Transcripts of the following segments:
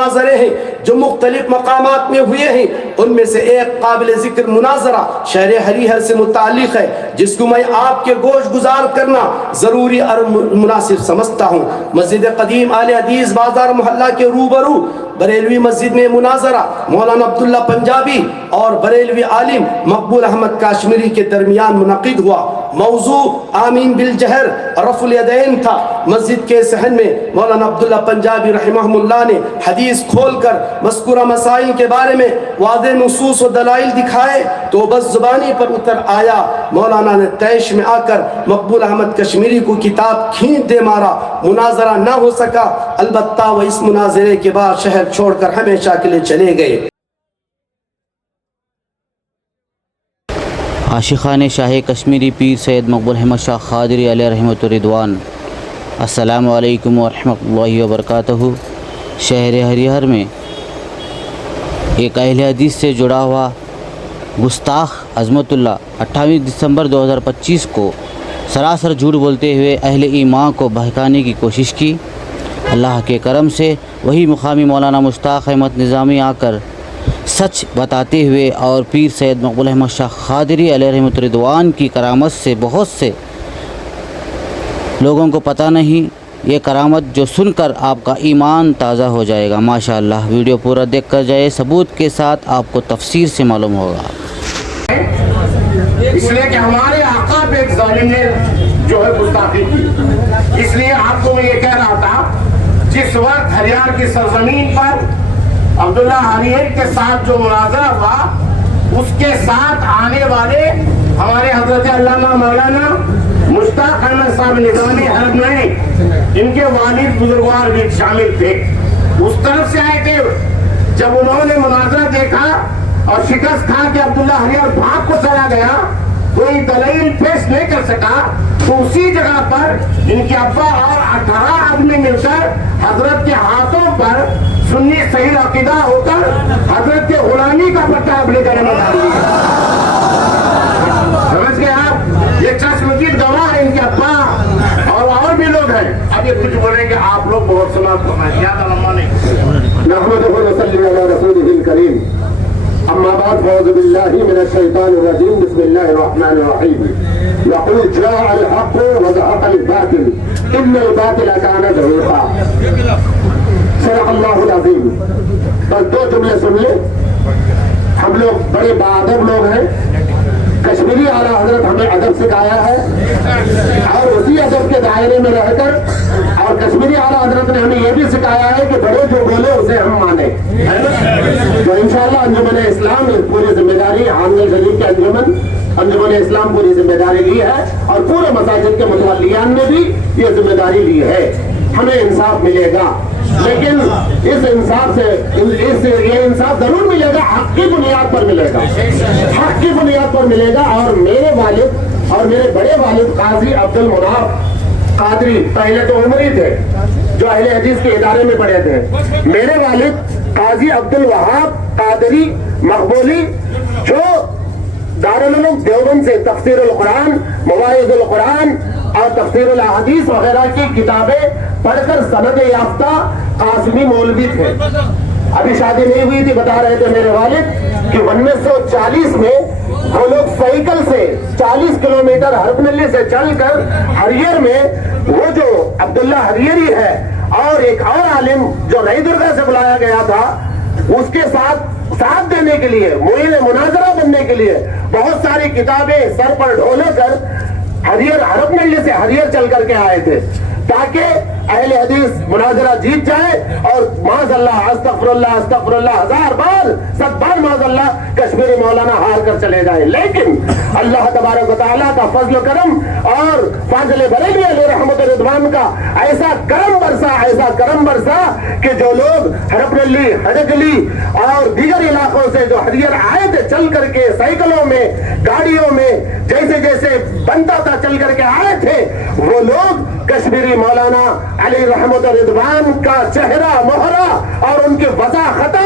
مناظرے ہیں جو مختلف مقامات میں ہوئے ہیں، ان میں سے ایک قابل ذکر مناظرہ شہر ہریہر سے متعلق ہے، جس کو میں آپ کے گوش گزار کرنا ضروری اور مناسب سمجھتا ہوں۔ مسجد قدیم اہل حدیث بازار محلہ کے روبرو بریلوی مسجد میں مناظرہ مولانا عبداللہ پنجابی اور بریلوی عالم مقبول احمد کاشمیری کے درمیان منعقد ہوا۔ موضوع آمین بالجہر رفع الیدین تھا۔ مسجد کے صحن میں مولانا عبداللہ پنجابی رحمہ اللہ نے حدیث کھول کر مذکورہ مسائل کے بارے میں واضح نصوص و دلائل دکھائے تو بس زبانی پر اتر آیا۔ مولانا نے طیش میں آ کر مقبول احمد کشمیری کو کتاب کھینچ دے مارا۔ مناظرہ نہ ہو سکا، البتہ وہ اس مناظرے کے بعد شہر چھوڑ کر ہمیشہ کے لیے چلے گئے۔ عاشقان شاہ کشمیری پیر سید مقبول احمد شاہ قادری علیہ رحمۃ الرضوان، السلام علیکم ورحمۃ اللہ وبرکاتہ۔ شہر ہریہر میں ایک اہل حدیث سے جڑا ہوا گستاخ عظمت اللہ 28 دسمبر 2025 کو سراسر جھوٹ بولتے ہوئے اہل ایمان کو بہکانے کی کوشش کی۔ اللہ کے کرم سے وہی مقامی مولانا مشتاق احمد نظامی آ کر سچ بتاتے ہوئے اور پیر سید مقبول احمد شاہ قادری علیہ رحمۃ الرضوان کی کرامت سے بہت سے لوگوں کو پتہ نہیں، یہ کرامت جو سن کر آپ کا ایمان تازہ ہو جائے گا ماشاءاللہ۔ ویڈیو پورا دیکھ کر جائے، ثبوت کے ساتھ آپ کو تفسیر سے معلوم ہوگا۔ اس لیے کہ ہمارے آقا پہ ایک ظالم نے جو ہے گستاخی کی، اس لیے آپ کو میں یہ کہہ رہا تھا، جس وقت ہریہر کی سرزمین پر عبداللہ ہریہر کے ساتھ جو مناظرہ ہوا، اس کے ساتھ آنے والے ہمارے حضرت علامہ مولانا مشتاق احمد صاحب نظامی حرمین، ان کے والد بزرگوار بھی شامل تھے، اس طرف سے آئے تھے۔ جب انہوں نے مناظرہ دیکھا اور شکست کھا کے عبداللہ ہریہر بھاگ کو چلا گیا، کوئی دلیل پیش نہیں کر سکا، تو اسی جگہ پر ان کے ابا اور 18 آدمی مل کر حضرت کے ہاتھوں پر سنی صحیح عقیدہ ہو کر حضرت کے غلامی کا پٹا اپنے گلے میں ڈال دیا۔ سمجھ گئے آپ؟ یہ چشمدید گواہ ہے ان کے ابا اور بھی لوگ ہیں۔ اب یہ کچھ بولیں کہ آپ لوگ بہت سماعت فرمائیں، زیادہ لمبا نہیں۔ نحمدہ و نصلی علی رسولہ الکریم، اما بعد فاعوذ باللہ من الشیطان الرجیم، بسم اللہ الرحمن الرحیم۔ یقول جاء الحق وزهق الباطل ان الباطل کان زهوقا۔ صدق اللہ العظیم۔ بس 2 جملے سن لیں۔ ہم لوگ بڑے باادب لوگ ہیں، کشمیری اعلیٰ حضرت ہمیں ادب سکھایا ہے، اور اسی ادب کے دائرے میں رہ کر اور کشمیری اعلیٰ حضرت نے ہمیں یہ بھی سکھایا ہے کہ بڑے جو بولے اسے ہم مانیں۔ تو انشاءاللہ انجمن اسلام پوری ذمہ داری، حامد شریف کے انجمن اسلام پوری ذمہ داری لی ہے، اور پورے مساجد کے متولیان نے بھی یہ ذمہ داری لی ہے۔ ہمیں انصاف ملے گا، لیکن اس انصاف سے یہ انصاف ضرور ملے گا، حق کی بنیاد پر ملے گا، حق کی بنیاد پر ملے گا۔ اور میرے والد اور میرے بڑے والد قاضی عبد المناف قادری پہلے تو عمری تھے جو اہل حدیث کے ادارے میں پڑھے تھے، میرے والد قاضی عبد الوہاب قادری مقبولی جو دارالعلوم دیوبند سے تفسیر القرآن، مواعظ القرآن اور تفسیر الاحادیث وغیرہ کی کتابیں پڑھ کر سند یافتہ قاسمی مولوی تھے۔ ابھی شادی نہیں ہوئی تھی، بتا رہے تھے میرے والد کہ 1940 میں وہ لوگ سائیکل سے 40 کلومیٹر ہرپنلی سے چل کر ہریہر میں وہ جو عبداللہ ہریہری ہے اور ایک اور عالم جو نئی درگاہ سے بلایا گیا تھا، اس کے ساتھ دینے کے لیے، معین مناظرہ بننے کے لیے بہت ساری کتابیں سر پر ڈھولے کر ہریہر ہرپنلی سے ہریہر چل کر کے آئے تھے، تاکہ اہل حدیث مناظرہ جیت جائے اور معاذ اللہ استغفر اللہ 1000 بار 100 بار معاذ اللہ کشمیری مولانا ہار کر چلے جائے۔ لیکن اللہ تبارک و تعالیٰ کا فضل و کرم اور فاضل بریلوی علیہ رحمت رضوان کا ایسا کرم برسا کہ جو لوگ ہرپنلی، ہڑگلی اور دیگر علاقوں سے جو ہریہر آئے تھے چل کر کے سائیکلوں میں، گاڑیوں میں، جیسے بنتا تھا چل کر کے آئے تھے، وہ لوگ کشمیری مولانا علی رحمت و رضوان کا چہرہ مہرہ اور ان کے وضاحت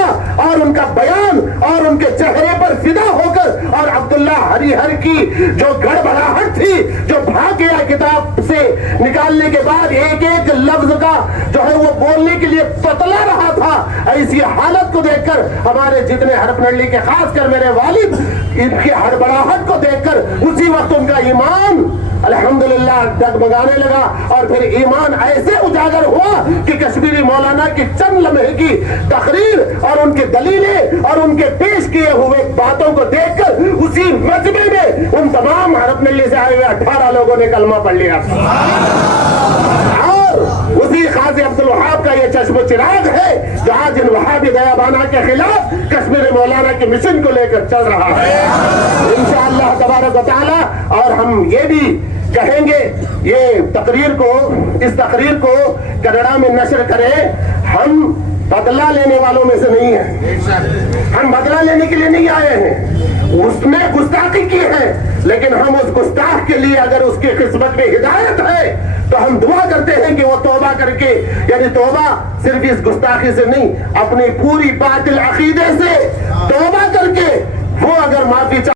اور ان کا بیان اور ان کے چہرے پر فدا ہو کر اور عبداللہ ہریہر کی جو گڑبڑاہٹ تھی جو بھاگ گیا کتاب سے نکالنے کے بعد ایک ایک لفظ کا جو ہے وہ بولنے کے لیے تتلا رہا تھا، ایسی حالت کو دیکھ کر ہمارے جتنے حرف نڈلی کے خاص کر میرے والد ان کی ہڑبڑاہٹ کو دیکھ کر اسی وقت ان کا ایمان الحمدللہ ڈگمگانے لگا اور پھر ایمان ایسے اجاگر ہوا کہ کشمیری مولانا کی چند لمحے کی تقریر اور ان کی دلیلیں اور ان کے پیش کیے ہوئے باتوں کو دیکھ کر اسی مجمع میں ان تمام حرف نڈلی سے آئے ہوئے 18 لوگوں نے کلمہ پڑھ لیا اور اسی قاضی عبدالوہاب کا یہ چشم و چراغ ہے جو آج ان وہابی دیابانہ کے خلاف کشمیر مولانا کی مشن کو لے کر چل رہا ہے انشاءاللہ تبارک و تعالی۔ اور ہم یہ بھی کہیں گے یہ اس تقریر کو کنڑا میں نشر کریں، ہم بدلہ لینے والوں میں سے نہیں ہیں، ہم بدلہ لینے کے لیے نہیں آئے ہیں، اس میں گستاخی کی ہے لیکن ہم اس گستاخ کے لیے اگر اس کی قسمت میں ہدایت ہے تو ہم دعا کرتے ہیں کہ وہ توبہ کر کے، یعنی توبہ صرف اس گستاخی سے نہیں، اپنی پوری باطل عقیدے سے